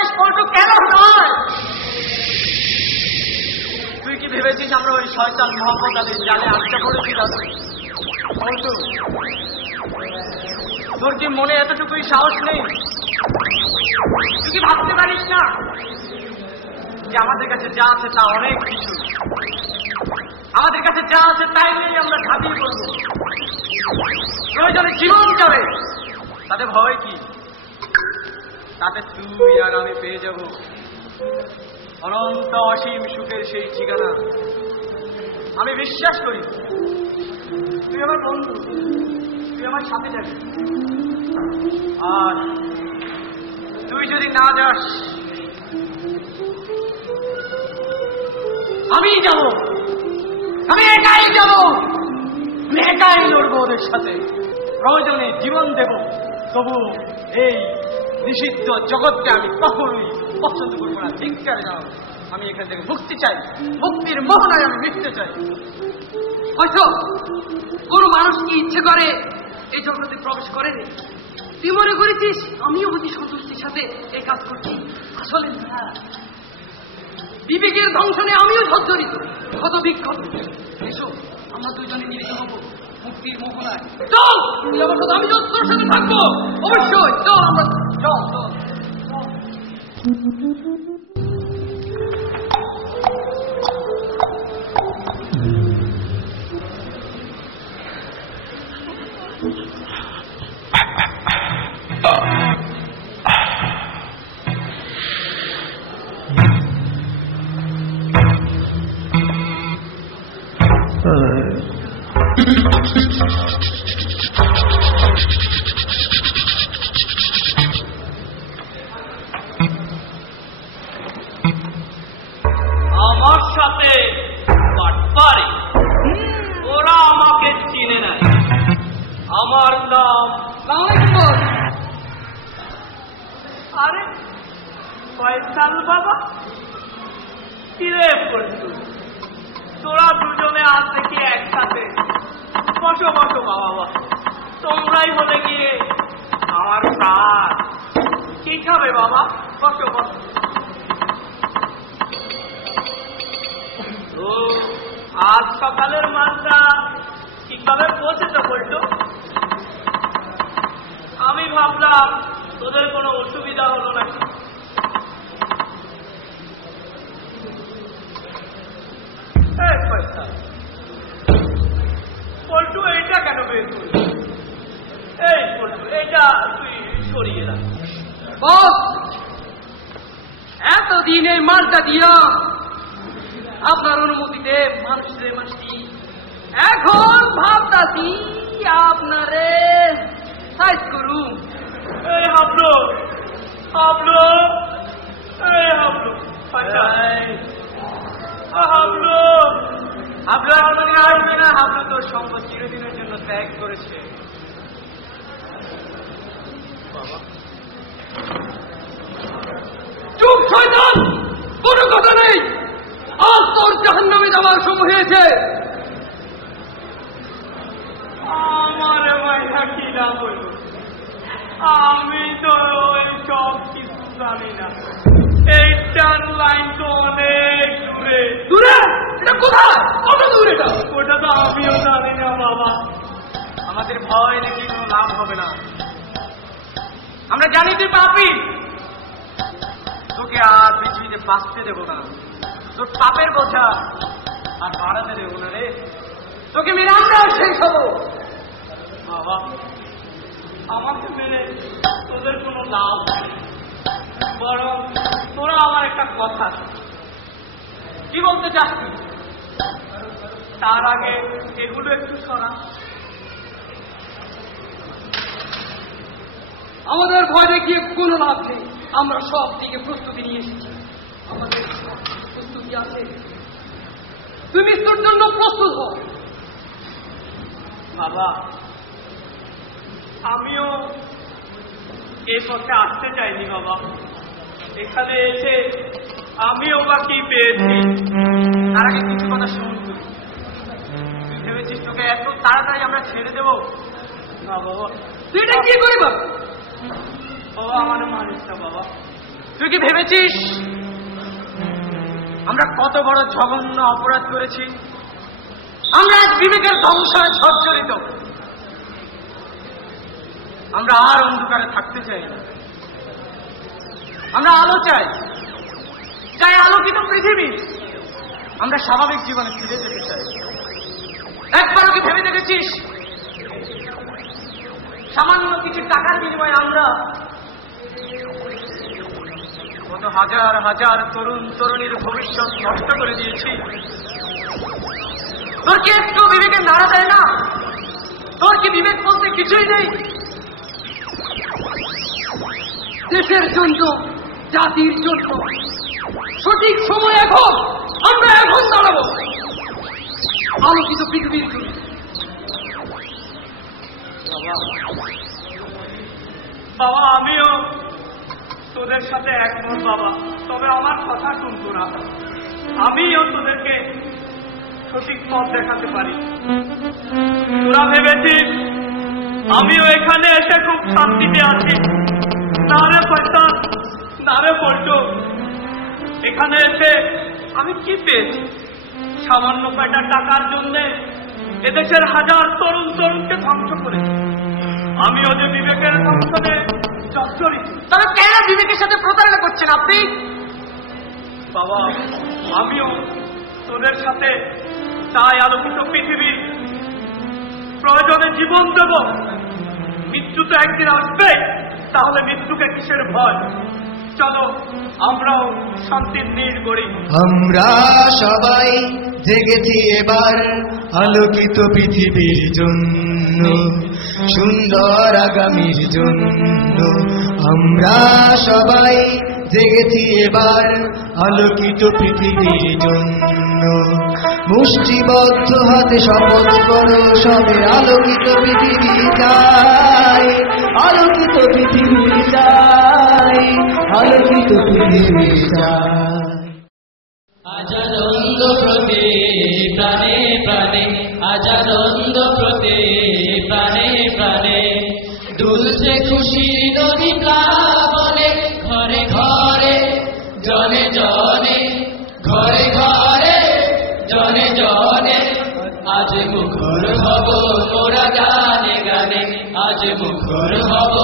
পারিস পল্টু, কেন নয়? তুই কি ভেবেছিস আমরা ওই শয়তান মোহাম্মদ আলীর জালে আটকা পড়েছি? পল্টু, তোর কি মনে এতটুকুই সাহস নেই? তুই কি ভাবতে পারিস না যে আমাদের কাছে যা আছে তা অনেক কিছু? আমাদের কাছে যা আছে তাই নিয়ে আমরা ঝাঁপিয়ে পড়বো, প্রয়োজনে জীবন যাবে, তাতে ভয় কি? তাতে তুই আর আমি পেয়ে যাব অনন্ত অসীম সুখের সেই ঠিকানা। আমি বিশ্বাস করি তুই আমার বন্ধু, তুই আমার সাথে যাবি। আর তুই যদি না যাস, আমি যাব, আমি একাই যাব, আমি একাই লড়বো ওদের সাথে, প্রয়োজনে জীবন দেব। তবু এই নিষিদ্ধ জগৎকে আমি কখনোই পছন্দ করবো না। ধিক্কার জানাবো। আমি এখান থেকে মুক্তি চাই, মুক্তির মোহনায় আমি মিটতে চাই। হয়তো কোন মানুষ কি ইচ্ছে করে এই জগতে প্রবেশ করেনি? তুই মনে করেছিস আমিও বুঝি সন্তুষ্টির সাথে এই কাজ করছি? আসলে না, বিবেকের ধ্বংসনে আমিও জর্জরিত, ক্ষত বিক্ষত। এসো আমরা দুজনে মিলিত হবো মুক্তির মোহনায়। চল তুই আমার সাথে, আমি তোর সাথে থাকবো অবশ্যই। চল আমরা, চল চল। আমার সাথে বাটপারি, ওরা আমাকে চিনে নেয়। আমার নাম আরে ফয়সাল বাবা। কিরে পল্টু, তোরা দুজনে আজ দেখি একসাথে। বসো বসো বাবা, বসো। তোমরাই হলে গিয়ে আমার প্রাণ। কি খাবে বাবা? বসো বসো। ও, আজ সকালের মালটা ঠিকভাবে পৌঁছেছে পল্টু? আমি ভাবলাম তোদের কোনো অসুবিধা হলো নাকি। পল্টু, এইটা কেন বের করলি? এই পল্টু, এইটা তুই সরিয়ে রাখ। বস, এতদিন এই মালটা দিয়া আপনার অনুমতিতে মানুষের মাসি, এখন ভাবতাছি আপনারে সাইজ করু। এই হাবলো হাবলো, এই হাবলো হাবলো হাবলো আমাদের আসবে না। হাবলো তোর সঙ্গ চিরদিনের জন্য ত্যাগ করেছে। চুপ শয়তান, কোনো কথা নেই। আজ তোর জাহান্নামে যাওয়ার সময় হয়েছে। আমার ভাইয়া কি না বলবো, আমি তো ওই সব কিছু জানি না। এই টান লাইন তো অনেক দূরে। দূরে? এটা কোথায়? কত দূরে? ওটা তো আমিও জানি না বাবা। আমাদের ভয় নাকি কোনো লাভ হবে না। আমরা জানি তুই পাপী, তোকে আর পৃথিবীতে বাঁচতে দেবো না। তোর পাপের বোঝা আর বাড়াতে দেবো না রে। তোকে মেরে আমরাও শেষ হবো। বাবা, আমাকে মেরে তোদের কোনো লাভ নেই, বরং তোরা আমার একটা কথা। কি বলতে চাস? তার আগে এগুলো একটু সরা। আমাদের ভয় দেখিয়ে কোনো লাভ নেই। আমরা সব দিকে প্রস্তুতি নিয়ে এসেছি, আমাদের প্রস্তুতি আছে। তুমি মৃত্যুর জন্য প্রস্তুত হও। বাবা, আমিও এ পথে আসতে চাইনি বাবা। এখানে এসে আমিও বা কি পেয়েছি। তার আগে কিছু কথা শুনুন। তুই ভেবেছিস তোকে এত তাড়াতাড়ি আমরা ছেড়ে দেবো? না বাবা। তুই এটা কি করিবা? ও আমার মানিস না বাবা। তুই কি ভেবেছিস আমরা কত বড় জঘন্য অপরাধ করেছি? আমরা আজ বিবেকের ধ্বংসে জর্জরিত। আমরা আর অন্ধকারে থাকতে চাই না, আমরা আলো চাই, চাই আলোকিত পৃথিবী। আমরা স্বাভাবিক জীবনে ফিরে যেতে চাই। একবারও কি ভেবে দেখেছিস সামান্য কিছু টাকার বিনিময়ে আমরা কত হাজার হাজার তরুণ তরুণীর ভবিষ্যৎ নষ্ট করে দিয়েছি? তোর কি একটু বিবেকের নাড়া দেয় না? তোর কি বিবেক বলতে কিছুই নেই? দেশের জন্য, জাতির জন্য সঠিক সময় এখন। আমরা এখন দাঁড়াবো আলোকিত পৃথিবীর জন্য। বাবা, আমিও তোদের সাথে একমত বাবা, তবে আমার কথা শুনতো না। আমিও তোদেরকে সঠিক পথ দেখাতে পারি। তোরা ভেবেছিস আমিও এখানে এসে খুব শান্তিতে আছি? না রে পয়সা, না রে পল্টু, এখানে এসে আমি কি পেয়েছি? সামান্য কয়টা টাকার জন্য এদেশের হাজার তরুণ তরুণকে ধ্বংস করেছি। আমিও যে বিবেকের ধ্বংসনে জর্জরিত। তবে কেন বিবেকের সাথে প্রতারণা করছেন আপনি? বাবা, আমিও তোদের সাথে চাই আলোকিত পৃথিবী। প্রয়োজনে জীবন দেব। মৃত্যু তো একদিন আসবে, তাহলে মৃত্যুকে কিসের ভয়? চলো আমরাও শান্তির নীড় গড়ি। আমরা সবাই জেগেছি এবার আলোকিত পৃথিবীর জন্য, সুন্দর আগামীর জন্য। আমরা সবাই জেগেছি এবার আলোকিত পৃথিবীর জন্য। মুষ্টিবদ্ধ হাতে শপথ করো সবে আলোকিত পৃথিবী চাই, আলোকিত পৃথিবী চাই, আলোকিত পৃথিবী চাই। আজানন্দ প্রতি প্রাণে প্রাণে, আজানন্দ প্রতি প্রাণে প্রাণে, দুলছে খুশির নদী প্লাবনে, ঘরে ঘরে জনে জনে, ঘরে ঘরে জনে জনে। আজ মুখর হব মোরা গানে গানে, আজ মুখর হব